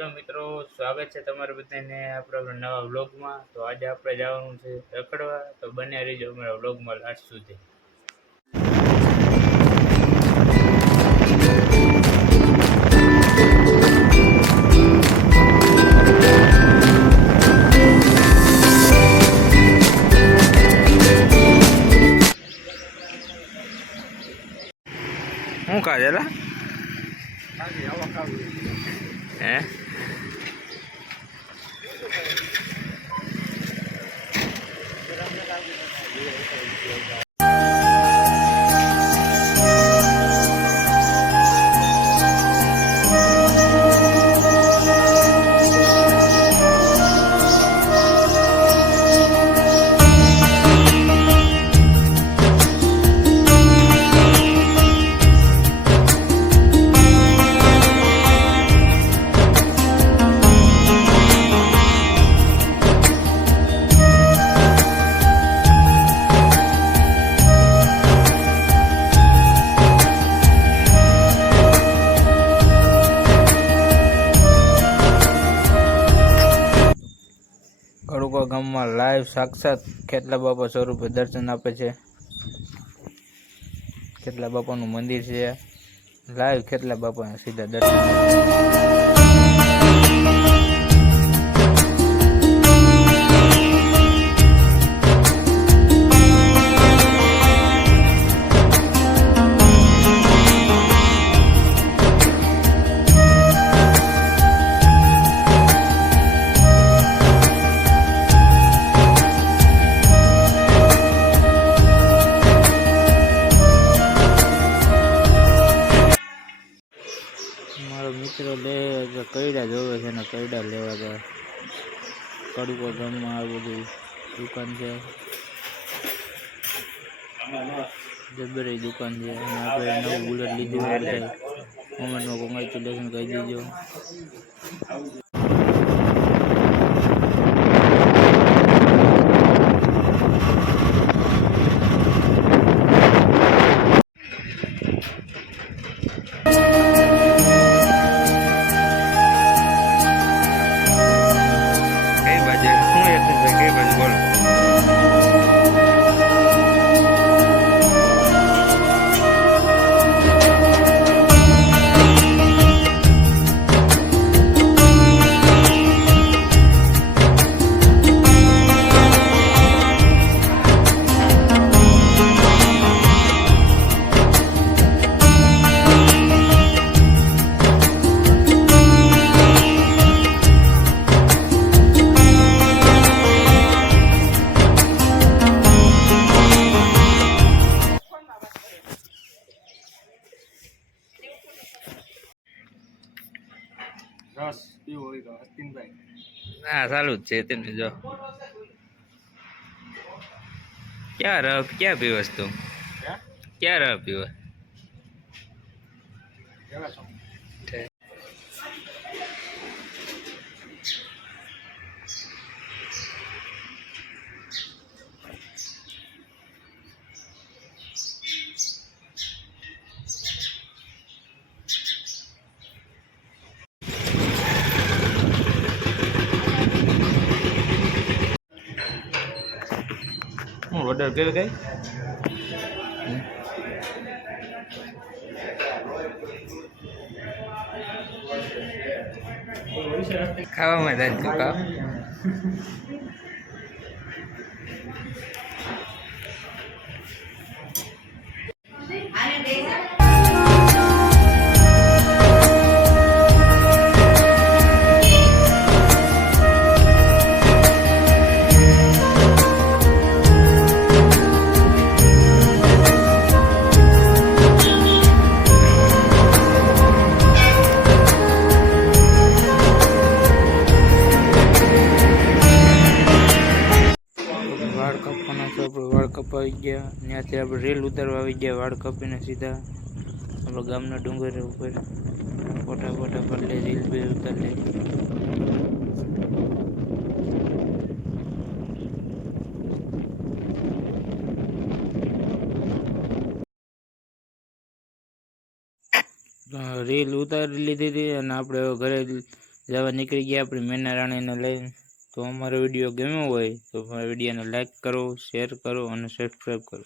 Hello મિત્રો, સ્વાગત છે તમારા બધાને આપણા નવા વ્લોગમાં. તો આજે આપણે જવાનું છે રખડવા, તો બન્યા રહીજો અમારા વ્લોગમાં લાસ્ટ સુધી. શું કાજેલા હે કડુકા ગામમાં લાઈવ સાક્ષાત ખેતલા બાપા સ્વરૂપે દર્શન આપે છે. ખેતલા બાપાનું મંદિર છે. લાઈવ ખેતલા બાપાના સીધા દર્શન મિત્રો લે કઈડા જોવે છે ને કઈડા લેવા જાય. કડુકા ગામમાં આ બધી દુકાન છે, જબરી દુકાન છે. આપણે નવું બુલેટ લીધું હોય કોમેન્ટમાં કોંગ્રેચ્યુલેશન કહી દીજો. હા ચાલુ જ છે તેને જો ક્યાં પીવસ તું ક્યાં રહ પીવે ઓર્ડર કર્યો કઈ ખાવામાં જ ચૂકા વાળ કાપવાના તો આપણે વાળ કપાવી ગયા. ત્યાંથી આપણે રેલ ઉતારવા આવી ગયા. વાળ કાપીને સીધા આપણે ગામના ડુંગર ઉપર ફોટા પાડી લે, રીલ બે ઉતાર લે. રીલ ઉતારી લીધી હતી અને આપણે ઘરે જવા નીકળી ગયા આપણી મેના રાણીને લઈને. તો અમારો વિડીયો ગમ્યો હોય તો અમારા વિડીયોને લાઈક કરો, શેર કરો અને સબસ્ક્રાઈબ કરો.